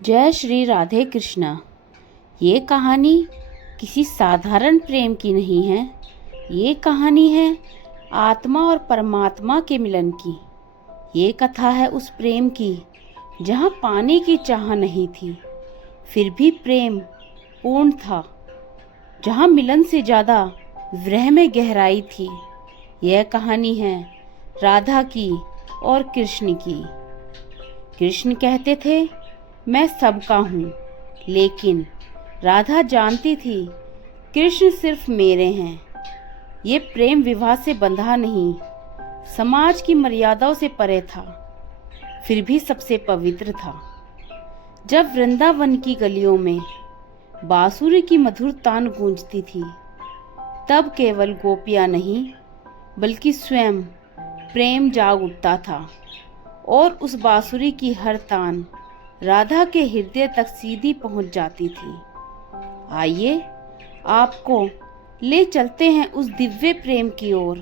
जय श्री राधे कृष्णा। ये कहानी किसी साधारण प्रेम की नहीं है। ये कहानी है आत्मा और परमात्मा के मिलन की। ये कथा है उस प्रेम की जहाँ पाने की चाह नहीं थी, फिर भी प्रेम पूर्ण था। जहाँ मिलन से ज़्यादा विरह में गहराई थी। यह कहानी है राधा की और कृष्ण की। कृष्ण कहते थे, मैं सबका हूँ, लेकिन राधा जानती थी कृष्ण सिर्फ मेरे हैं। ये प्रेम विवाह से बंधा नहीं, समाज की मर्यादाओं से परे था, फिर भी सबसे पवित्र था। जब वृंदावन की गलियों में बांसुरी की मधुर तान गूंजती थी, तब केवल गोपियां नहीं बल्कि स्वयं प्रेम जाग उठता था, और उस बांसुरी की हर तान राधा के हृदय तक सीधी पहुंच जाती थी। आइए आपको ले चलते हैं उस दिव्य प्रेम की ओर,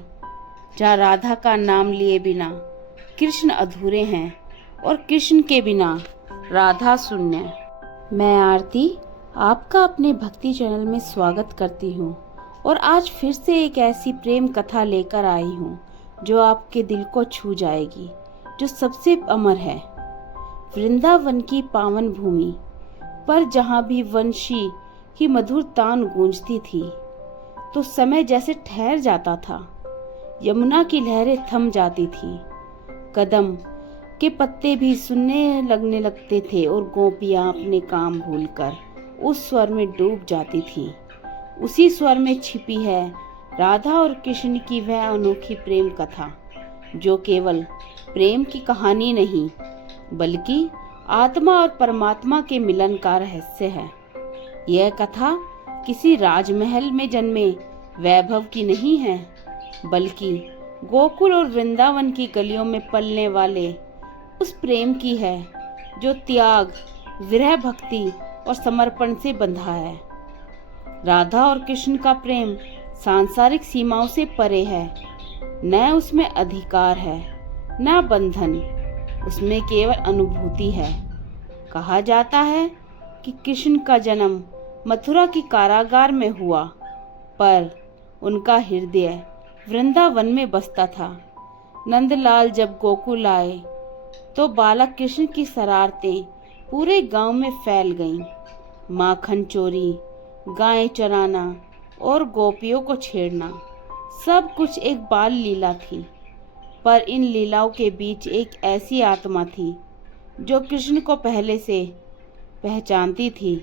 जहाँ राधा का नाम लिए बिना कृष्ण अधूरे हैं और कृष्ण के बिना राधा शून्य। मैं आरती आपका अपने भक्ति चैनल में स्वागत करती हूँ, और आज फिर से एक ऐसी प्रेम कथा लेकर आई हूँ जो आपके दिल को छू जाएगी, जो सबसे अमर है। वृंदावन की पावन भूमि पर जहाँ भी वंशी की मधुर तान गूंजती थी, तो समय जैसे ठहर जाता था। यमुना की लहरें थम जाती थी, कदम के पत्ते भी सुनने लगने लगते थे, और गोपियां अपने काम भूलकर उस स्वर में डूब जाती थी। उसी स्वर में छिपी है राधा और कृष्ण की वह अनोखी प्रेम कथा, जो केवल प्रेम की कहानी नहीं बल्कि आत्मा और परमात्मा के मिलन का रहस्य है। यह कथा किसी राजमहल में जन्मे वैभव की नहीं है, बल्कि गोकुल और वृंदावन की गलियों में पलने वाले उस प्रेम की है, जो त्याग, विरह, भक्ति और समर्पण से बंधा है। राधा और कृष्ण का प्रेम सांसारिक सीमाओं से परे है। न उसमें अधिकार है, न बंधन, उसमें केवल अनुभूति है। कहा जाता है कि कृष्ण का जन्म मथुरा की कारागार में हुआ, पर उनका हृदय वृंदावन में बसता था। नंदलाल जब गोकुल आए, तो बालक कृष्ण की शरारतें पूरे गांव में फैल गईं। माखन चोरी, गायें चराना और गोपियों को छेड़ना, सब कुछ एक बाल लीला थी। पर इन लीलाओं के बीच एक ऐसी आत्मा थी जो कृष्ण को पहले से पहचानती थी,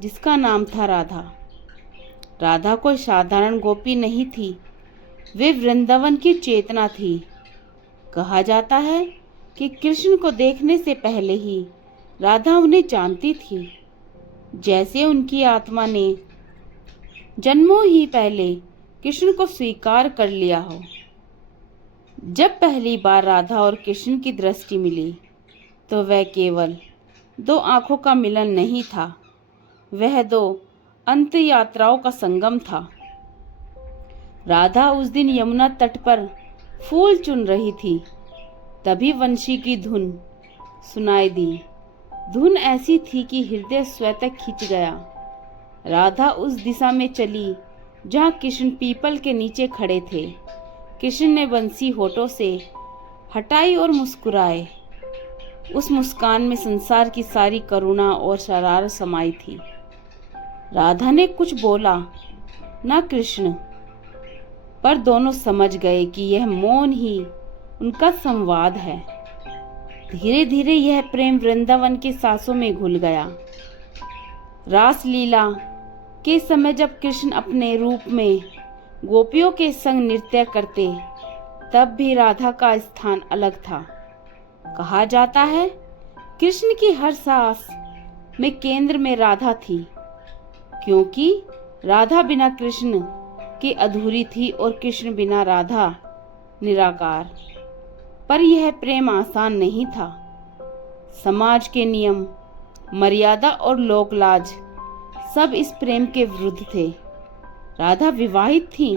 जिसका नाम था राधा। राधा कोई साधारण गोपी नहीं थी, वे वृंदावन की चेतना थी। कहा जाता है कि कृष्ण को देखने से पहले ही राधा उन्हें जानती थी, जैसे उनकी आत्मा ने जन्मों ही पहले कृष्ण को स्वीकार कर लिया हो। जब पहली बार राधा और कृष्ण की दृष्टि मिली, तो वह केवल दो आंखों का मिलन नहीं था, वह दो अंत यात्राओं का संगम था। राधा उस दिन यमुना तट पर फूल चुन रही थी, तभी वंशी की धुन सुनाई दी। धुन ऐसी थी कि हृदय स्वतः खिंच गया। राधा उस दिशा में चली जहाँ कृष्ण पीपल के नीचे खड़े थे। कृष्ण ने बंसी होठों से हटाई और मुस्कुराए। उस मुस्कान में संसार की सारी करुणा और शरारत समाई थी। राधा ने कुछ बोला ना कृष्ण, पर दोनों समझ गए कि यह मौन ही उनका संवाद है। धीरे धीरे यह प्रेम वृंदावन के सांसों में घुल गया। रास लीला के समय जब कृष्ण अपने रूप में गोपियों के संग नृत्य करते, तब भी राधा का स्थान अलग था। कहा जाता है कृष्ण की हर सांस में केंद्र में राधा थी, क्योंकि राधा बिना कृष्ण के अधूरी थी और कृष्ण बिना राधा निराकार। पर यह प्रेम आसान नहीं था। समाज के नियम, मर्यादा और लोकलाज सब इस प्रेम के विरुद्ध थे। राधा विवाहित थी,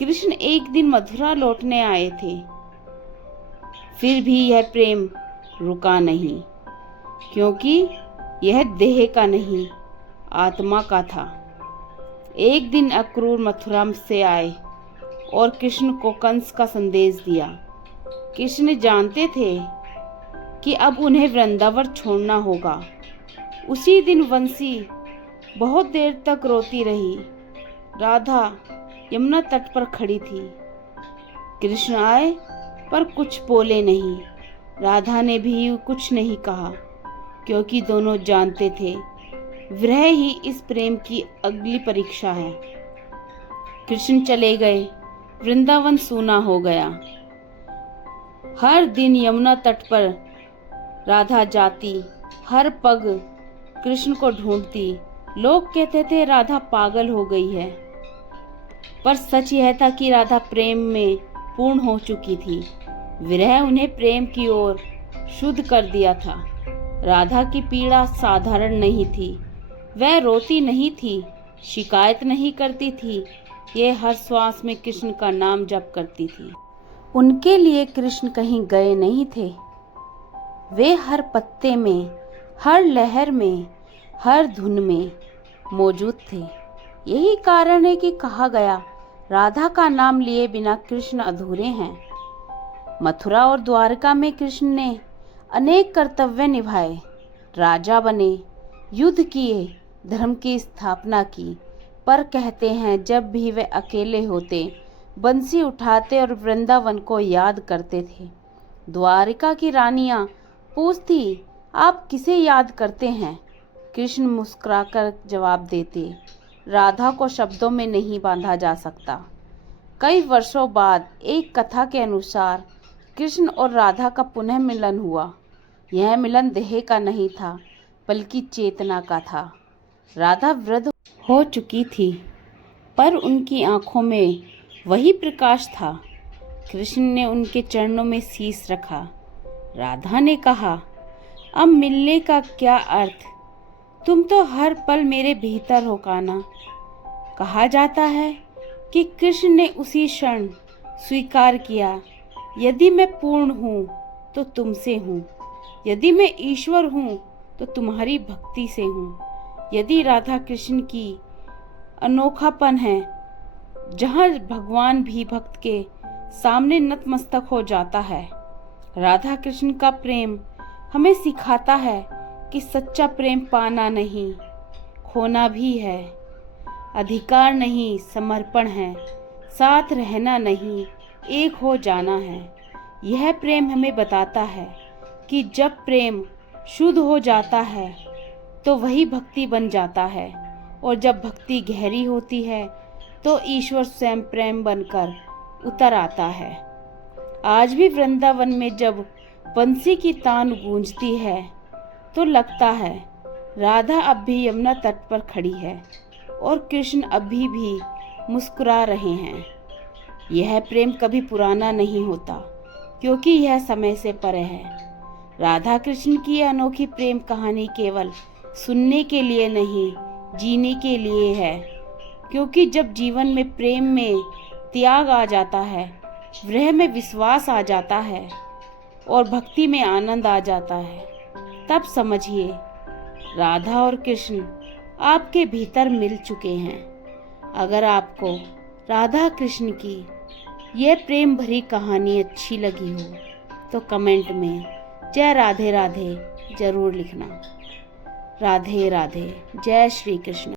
कृष्ण एक दिन मथुरा लौटने आए थे। फिर भी यह प्रेम रुका नहीं। क्योंकि यह देह का नहीं, आत्मा का था। एक दिन अक्रूर मथुरा से आए और कृष्ण को कंस का संदेश दिया। कृष्ण जानते थे कि अब उन्हें वृंदावन छोड़ना होगा। उसी दिन बंसी बहुत देर तक रोती रही। राधा यमुना तट पर खड़ी थी। कृष्ण आए पर कुछ बोले नहीं। राधा ने भी कुछ नहीं कहा, क्योंकि दोनों जानते थे विरह ही इस प्रेम की अगली परीक्षा है। कृष्ण चले गए। वृंदावन सूना हो गया। हर दिन यमुना तट पर राधा जाती, हर पग कृष्ण को ढूंढती। लोग कहते थे राधा पागल हो गई है, पर सच यह था कि राधा प्रेम में पूर्ण हो चुकी थी। विरह उन्हें प्रेम की ओर शुद्ध कर दिया था। राधा की पीड़ा साधारण नहीं थी। वह रोती नहीं थी, शिकायत नहीं करती थी। ये हर श्वास में कृष्ण का नाम जप करती थी। उनके लिए कृष्ण कहीं गए नहीं थे। वे हर पत्ते में, हर लहर में, हर धुन में मौजूद थे। यही कारण है कि कहा गया, राधा का नाम लिए बिना कृष्ण अधूरे हैं। मथुरा और द्वारका में कृष्ण ने अनेक कर्तव्य निभाए। राजा बने, युद्ध किए, धर्म की स्थापना की। पर कहते हैं जब भी वे अकेले होते, बंसी उठाते और वृंदावन को याद करते थे। द्वारिका की रानियां पूछती, आप किसे याद करते हैं? कृष्ण मुस्कुराकर जवाब देते, राधा को शब्दों में नहीं बांधा जा सकता। कई वर्षों बाद एक कथा के अनुसार कृष्ण और राधा का पुनः मिलन हुआ। यह मिलन देह का नहीं था, बल्कि चेतना का था। राधा वृद्ध हो चुकी थी, पर उनकी आंखों में वही प्रकाश था। कृष्ण ने उनके चरणों में शीश रखा। राधा ने कहा, अब मिलने का क्या अर्थ? तुम तो हर पल मेरे भीतर हो कान्हा। कहा जाता है कि कृष्ण ने उसी क्षण स्वीकार किया, यदि मैं पूर्ण हूँ तो तुमसे हूँ, यदि मैं ईश्वर हूँ तो तुम्हारी भक्ति से हूँ। यदि राधा कृष्ण की अनोखापन है, जहाँ भगवान भी भक्त के सामने नतमस्तक हो जाता है। राधा कृष्ण का प्रेम हमें सिखाता है कि सच्चा प्रेम पाना नहीं, खोना भी है। अधिकार नहीं, समर्पण है। साथ रहना नहीं, एक हो जाना है। यह प्रेम हमें बताता है कि जब प्रेम शुद्ध हो जाता है तो वही भक्ति बन जाता है, और जब भक्ति गहरी होती है तो ईश्वर स्वयं प्रेम बनकर उतर आता है। आज भी वृंदावन में जब बंसी की तान गूंजती है तो लगता है राधा अब भी यमुना तट पर खड़ी है और कृष्ण अभी भी मुस्कुरा रहे हैं। यह प्रेम कभी पुराना नहीं होता, क्योंकि यह समय से परे है। राधा कृष्ण की यह अनोखी प्रेम कहानी केवल सुनने के लिए नहीं, जीने के लिए है। क्योंकि जब जीवन में प्रेम में त्याग आ जाता है, विरह में विश्वास आ जाता है और भक्ति में आनंद आ जाता है, तब समझिए राधा और कृष्ण आपके भीतर मिल चुके हैं। अगर आपको राधा कृष्ण की यह प्रेम भरी कहानी अच्छी लगी हो तो कमेंट में जय राधे राधे जरूर लिखना। राधे राधे, जय श्री कृष्ण।